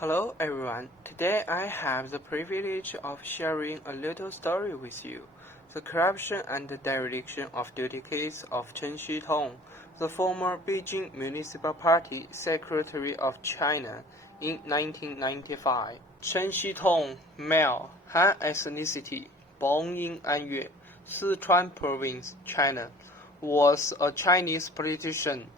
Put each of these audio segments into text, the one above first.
Hello everyone, today I have the privilege of sharing a little story with you. The corruption and dereliction of duty case of Chen Xitong, the former Beijing Municipal Party Secretary of China in 1995. Chen Xitong, male, Han ethnicity, born in Anyue, Sichuan Province, China, was a Chinese politician.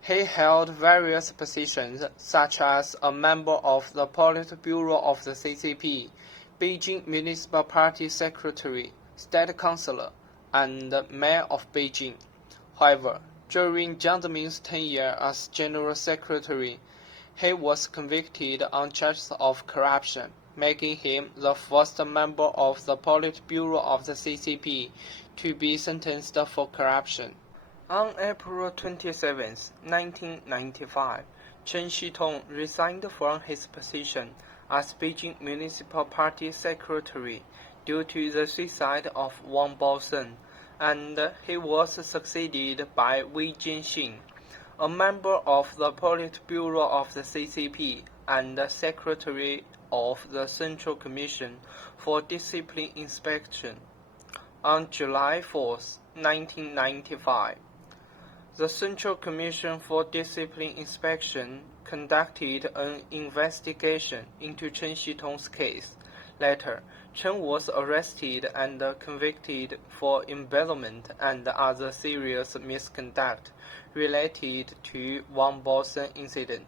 He held various positions, such as a member of the Politburo of the CCP, Beijing Municipal Party Secretary, State Councilor, and Mayor of Beijing. However, during Jiang Zemin's tenure as General Secretary, he was convicted on charges of corruption, making him the first member of the Politburo of the CCP to be sentenced for corruption. On April 27, 1995, Chen Xitong resigned from his position as Beijing Municipal Party Secretary due to the suicide of Wang Baosen, and he was succeeded by Wei Jianxin, a member of the Politburo of the CCP and Secretary of the Central Commission for Discipline Inspection. On July 4, 1995, the Central Commission for Discipline Inspection conducted an investigation into Chen Xitong's case. Later, Chen was arrested and convicted for embezzlement and other serious misconduct related to Wang Baosen incident.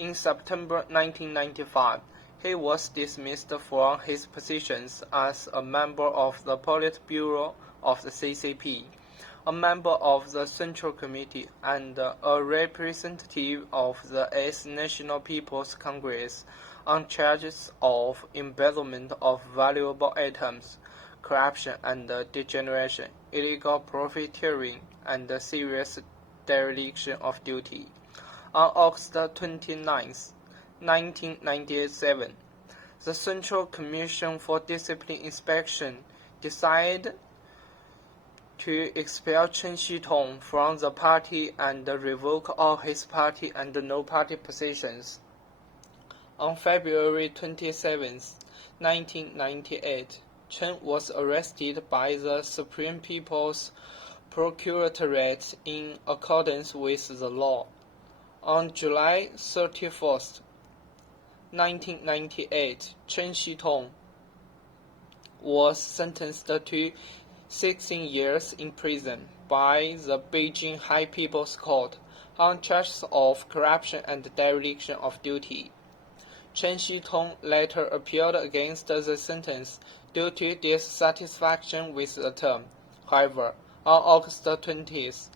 In September 1995, he was dismissed from his positions as a member of the Politburo of the CCP, a member of the Central Committee, and a representative of the 8th National People's Congress on charges of embezzlement of valuable items, corruption and degeneration, illegal profiteering, and serious dereliction of duty. On August 29, 1997, the Central Commission for Discipline Inspection decided to expel Chen Xitong from the party and revoke all his party and no-party positions. On February 27, 1998, Chen was arrested by the Supreme People's Procuratorate in accordance with the law. On July 31, 1998, Chen Xitong was sentenced to 16 years in prison by the Beijing High People's Court on charges of corruption and dereliction of duty. Chen Xitong later appealed against the sentence due to dissatisfaction with the term. However, on August 20th,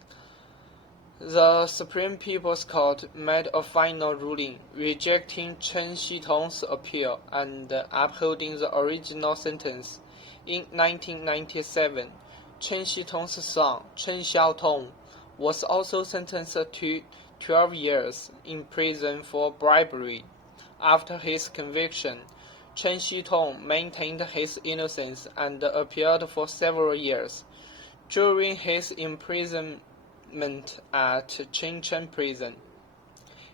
the Supreme People's Court made a final ruling rejecting Chen Xitong's appeal and upholding the original sentence. In 1997, Chen Xitong's son, Chen Xitong, was also sentenced to 12 years in prison for bribery. After his conviction, Chen Xitong maintained his innocence and appealed for several years. During his imprisonment at Qingcheng prison,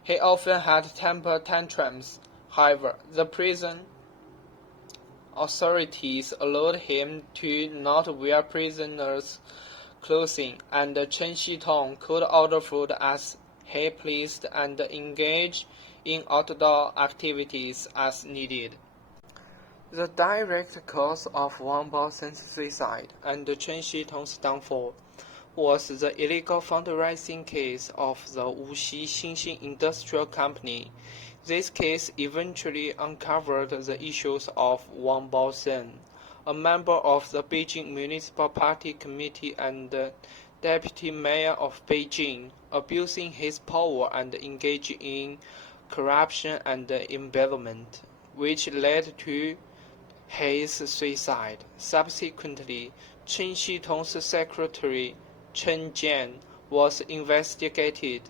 he often had temper tantrums. However, the prison authorities allowed him to not wear prisoners' clothing, and Chen Xitong could order food as he pleased and engage in outdoor activities as needed. The direct cause of Wang Baosen's suicide and Chen Xitong's downfall was the illegal fundraising case of the Wuxi Xinxin Industrial Company. This case eventually uncovered the issues of Wang Baosen, a member of the Beijing Municipal Party Committee and deputy mayor of Beijing, abusing his power and engaging in corruption and embezzlement, which led to his suicide. Subsequently, Chen Xitong's secretary, Chen Jian, was investigated,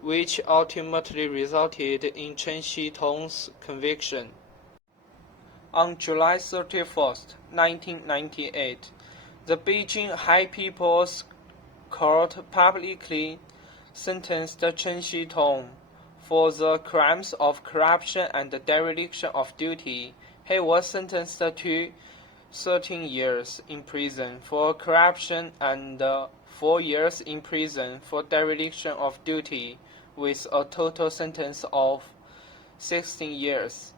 which ultimately resulted in Chen Xitong's conviction. On July 31, 1998, the Beijing High People's Court publicly sentenced Chen Xitong For the crimes of corruption and dereliction of duty, he was sentenced to 13 years in prison for corruption and 4 years in prison for dereliction of duty, with a total sentence of 16 years.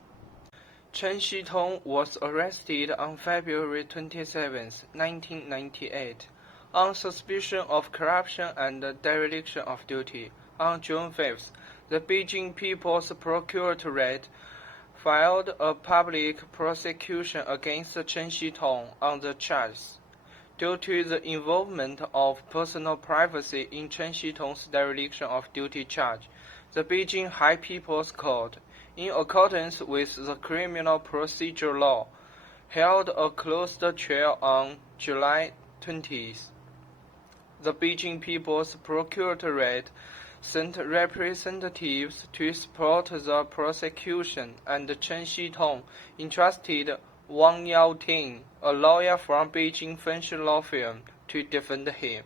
Chen Xitong was arrested on February 27, 1998, on suspicion of corruption and dereliction of duty. On June 5, the Beijing People's Procuratorate filed a public prosecution against Chen Xitong on the charges. Due to the involvement of personal privacy in Chen Xitong's dereliction of duty charge, the Beijing High People's Court, in accordance with the criminal procedure law, held a closed trial on July 20th. The Beijing People's Procuratorate sent representatives to support the prosecution, and Chen Xitong entrusted Wang Yaoting, a lawyer from Beijing Fenshi law firm, to defend him.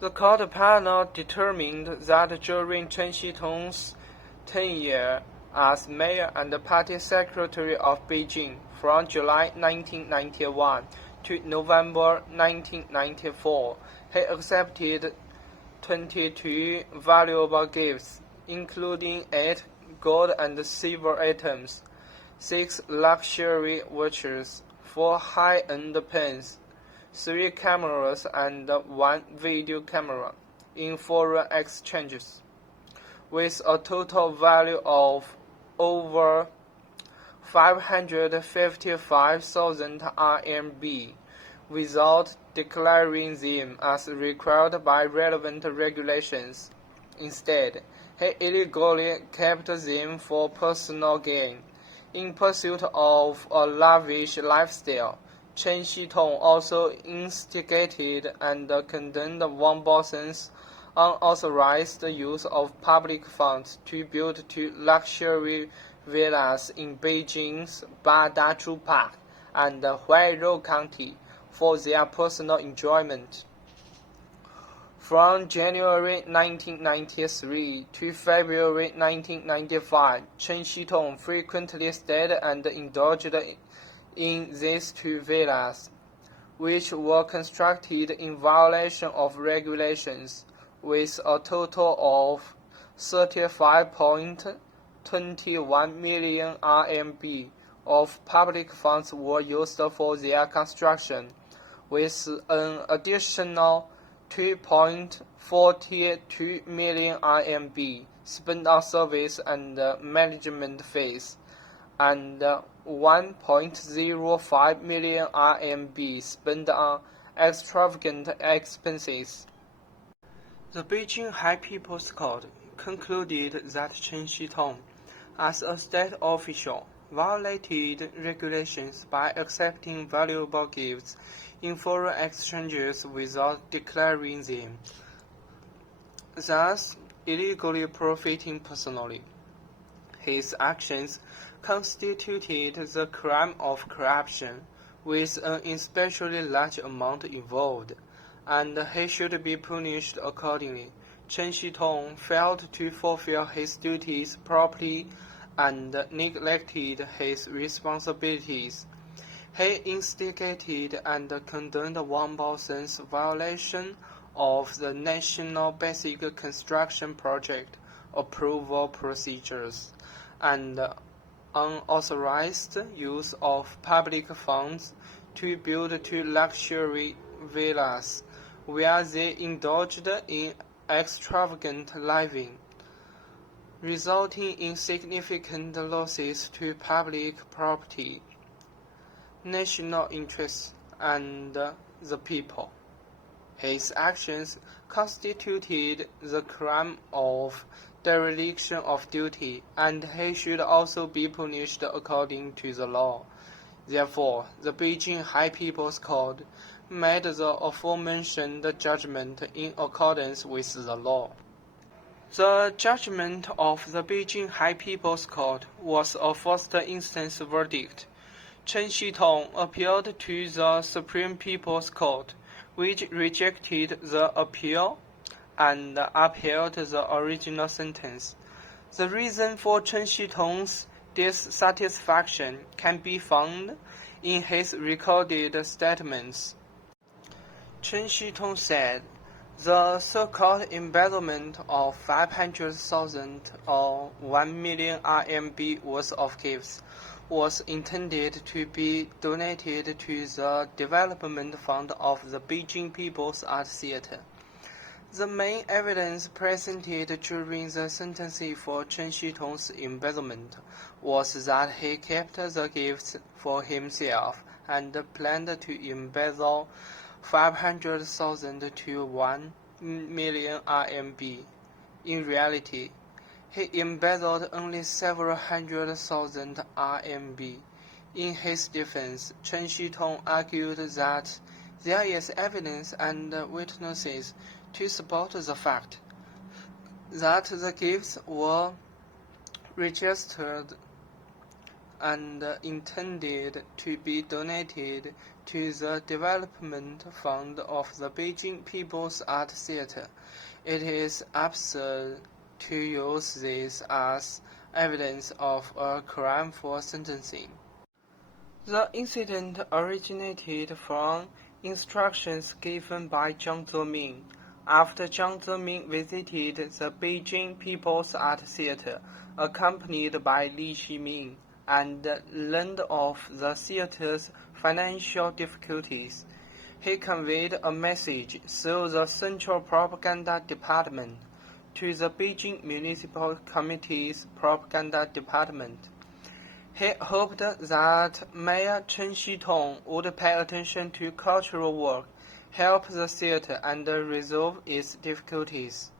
The court panel determined that during Chen Xitong's tenure as mayor and party secretary of Beijing from July 1991 to November 1994, he accepted 22 valuable gifts, including 8 gold and silver items, 6 luxury watches, 4 high-end pens, 3 cameras and 1 video camera in foreign exchanges, with a total value of over 555,000 RMB, without declaring them as required by relevant regulations. Instead, he illegally kept them for personal gain. In pursuit of a lavish lifestyle, Chen Xitong also instigated and condemned Wang Baosen's unauthorized use of public funds to build 2 luxury villas in Beijing's Badazhu Park and Huairou County for their personal enjoyment. From January 1993 to February 1995, Chen Xitong frequently stayed and indulged in these 2 villas, which were constructed in violation of regulations, with a total of 35.21 million RMB of public funds were used for their construction, with an additional 2.42 million RMB spent on service and management fees, and 1.05 million RMB spent on extravagant expenses. The Beijing High People's Court concluded that Chen Xitong, as a state official, violated regulations by accepting valuable gifts in foreign exchanges without declaring them, thus illegally profiting personally. His actions constituted the crime of corruption, with an especially large amount involved, and he should be punished accordingly. Chen Xitong failed to fulfill his duties properly and neglected his responsibilities. He instigated and condoned Wang Baosen's violation of the National Basic Construction Project approval procedures and unauthorized use of public funds to build 2 luxury villas, where they indulged in extravagant living, resulting in significant losses to public property, national interests, and the people. His actions constituted the crime of dereliction of duty, and he should also be punished according to the law. Therefore, the Beijing High People's Court made the aforementioned judgment in accordance with the law. The judgment of the Beijing High People's Court was a first instance verdict. Chen Xitong appealed to the Supreme People's Court, which rejected the appeal and upheld the original sentence. The reason for Chen Xitong's dissatisfaction can be found in his recorded statements. Chen Xitong said, "The so-called embezzlement of 500,000 or 1 million RMB worth of gifts was intended to be donated to the development fund of the Beijing People's Art Theatre." The main evidence presented during the sentencing for Chen Xitong's embezzlement was that he kept the gifts for himself and planned to embezzle 500,000 to 1 million RMB. In reality, he embezzled only several hundred thousand RMB. In his defense, Chen Xitong argued that there is evidence and witnesses to support the fact that the gifts were registered and intended to be donated to the development fund of the Beijing People's Art Theatre. It is absurd to use this as evidence of a crime for sentencing. The incident originated from instructions given by Jiang Zemin. After Jiang Zemin visited the Beijing People's Art Theatre, accompanied by Li Ximing, and learned of the theater's financial difficulties, he conveyed a message through the Central Propaganda Department to the Beijing Municipal Committee's Propaganda Department. He hoped that Mayor Chen Xitong would pay attention to cultural work, help the theater, and resolve its difficulties.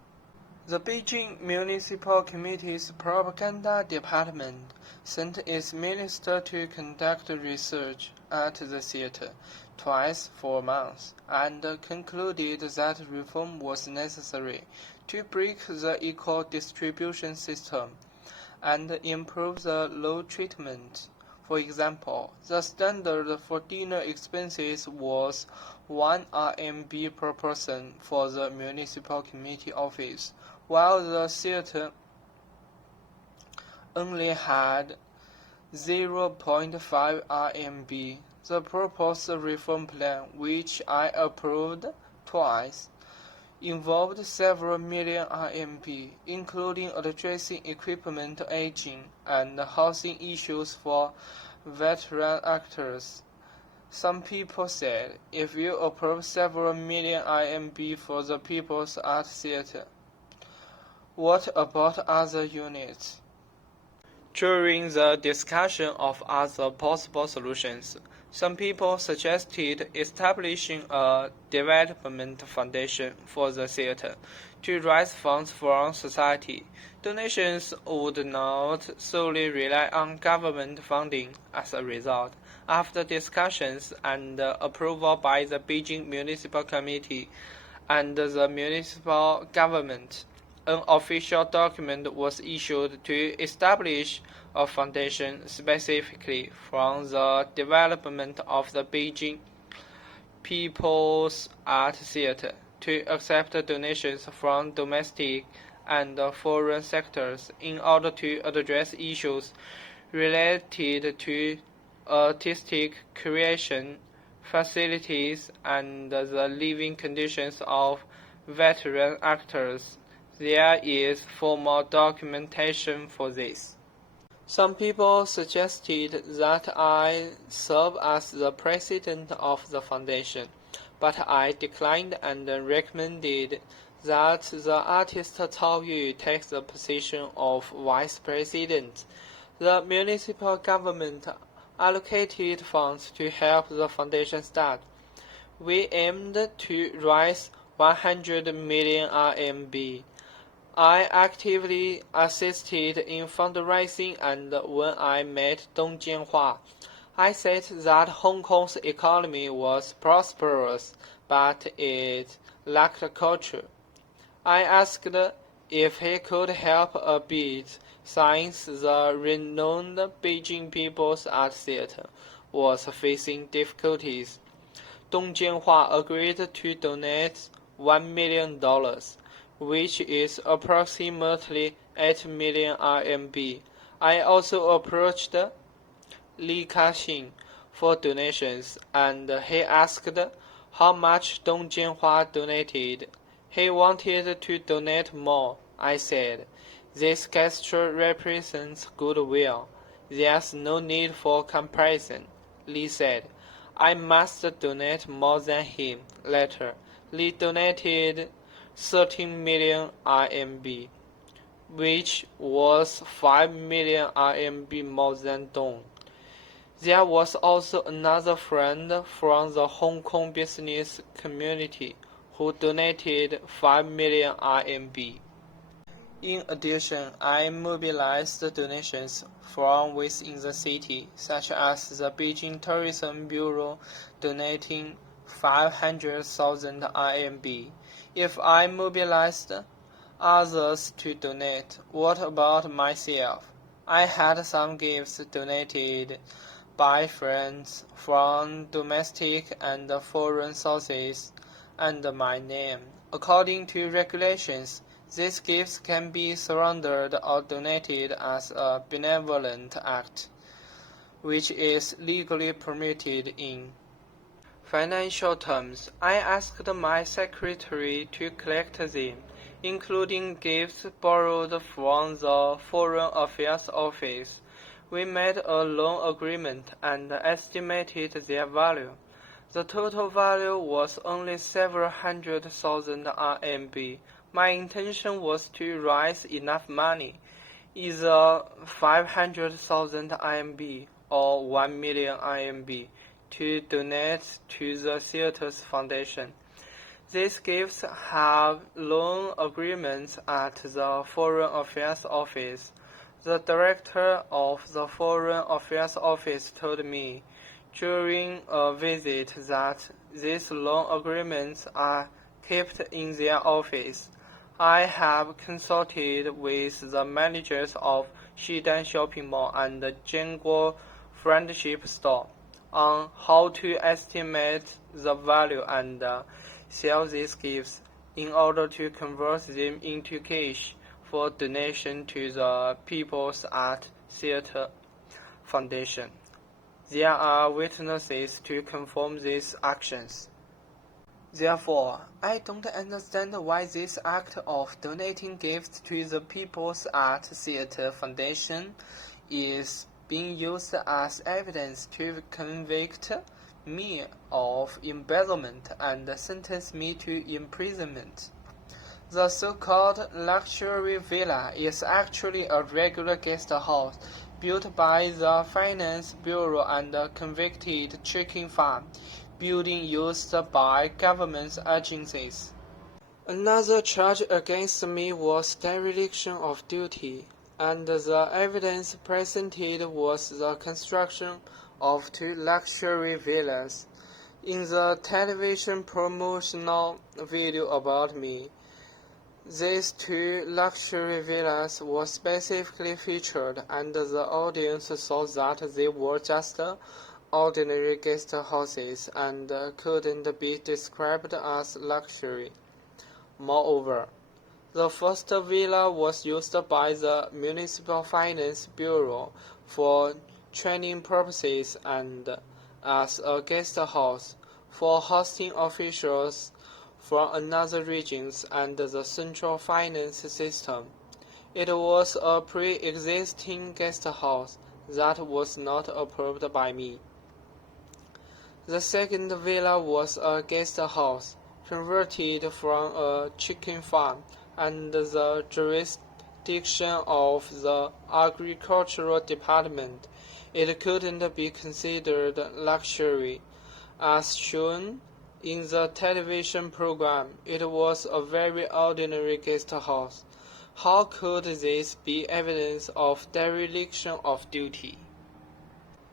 The Beijing Municipal Committee's Propaganda Department sent its minister to conduct research at the theater twice for months, and concluded that reform was necessary to break the equal distribution system and improve the low treatment. For example, the standard for dinner expenses was 1 RMB per person for the municipal committee office, while the theater only had 0.5 RMB. The proposed reform plan, which I approved twice, involved several million RMB, including addressing equipment aging and housing issues for veteran actors. Some people said, if you approve several million RMB for the People's Art Theatre, what about other units? During the discussion of other possible solutions, some people suggested establishing a development foundation for the theater to raise funds from society. Donations would not solely rely on government funding. As a result, after discussions and approval by the Beijing Municipal Committee and the municipal government, an official document was issued to establish a foundation specifically for the development of the Beijing People's Art Theatre to accept donations from domestic and foreign sectors in order to address issues related to artistic creation, facilities, and the living conditions of veteran actors. There is formal documentation for this. Some people suggested that I serve as the president of the foundation, but I declined and recommended that the artist Cao Yu take the position of vice president. The municipal government allocated funds to help the foundation start. We aimed to raise 100 million RMB. I actively assisted in fundraising, and when I met Dong Jianhua, I said that Hong Kong's economy was prosperous, but it lacked culture. I asked if he could help a bit, since the renowned Beijing People's Art Theatre was facing difficulties. Dong Jianhua agreed to donate $1 million, which is approximately 8 million RMB. I also approached Li Ka-xing for donations, and he asked how much Dong Jianhua donated. He wanted to donate more. I said, "This gesture represents goodwill. There's no need for comparison." Li said, "I must donate more than him." Later, Li donated 13 million RMB, which was 5 million RMB more than Dong. There was also another friend from the Hong Kong business community who donated 5 million RMB. In addition, I mobilized donations from within the city, such as the Beijing Tourism Bureau donating 500,000 RMB. If I mobilized others to donate, what about myself? I had some gifts donated by friends from domestic and foreign sources under my name. According to regulations, these gifts can be surrendered or donated as a benevolent act, which is legally permitted in financial terms. I asked my secretary to collect them, including gifts borrowed from the Foreign Affairs Office. We made a loan agreement and estimated their value. The total value was only several hundred thousand RMB. My intention was to raise enough money, either 500,000 RMB or 1 million RMB, to donate to the theater's foundation. These gifts have loan agreements at the Foreign Affairs Office. The director of the Foreign Affairs Office told me during a visit that these loan agreements are kept in their office. I have consulted with the managers of Xidan Shopping Mall and Jianguo Friendship Store on how to estimate the value and sell these gifts in order to convert them into cash for donation to the People's Art Theater Foundation. There are witnesses to confirm these actions. Therefore, I don't understand why this act of donating gifts to the People's Art Theater Foundation is being used as evidence to convict me of embezzlement and sentence me to imprisonment. The so-called luxury villa is actually a regular guest house built by the Finance Bureau and a convicted chicken farm building used by government agencies. Another charge against me was dereliction of duty, and the evidence presented was the construction of 2 luxury villas. In the television promotional video about me, these 2 luxury villas were specifically featured, and the audience saw that they were just ordinary guest houses and couldn't be described as luxury. Moreover, the first villa was used by the Municipal Finance Bureau for training purposes and as a guest house for hosting officials from another regions and the central finance system. It was a pre-existing guest house that was not approved by me. The second villa was a guest house converted from a chicken farm, and the jurisdiction of the agricultural department. It couldn't be considered luxury. As shown in the television program, it was a very ordinary guest house. How could this be evidence of dereliction of duty?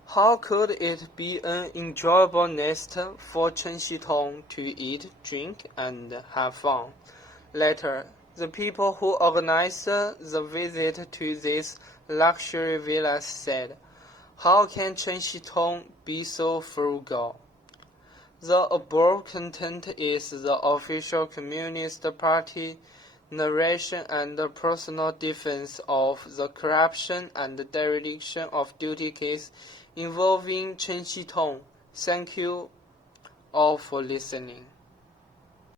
How could it be an enjoyable nest for Chen Xitong to eat, drink, and have fun? Later, the people who organized the visit to these luxury villas said, "How can Chen Xitong be so frugal?" The above content is the official Communist Party narration and personal defense of the corruption and dereliction of duty case involving Chen Xitong. Thank you all for listening.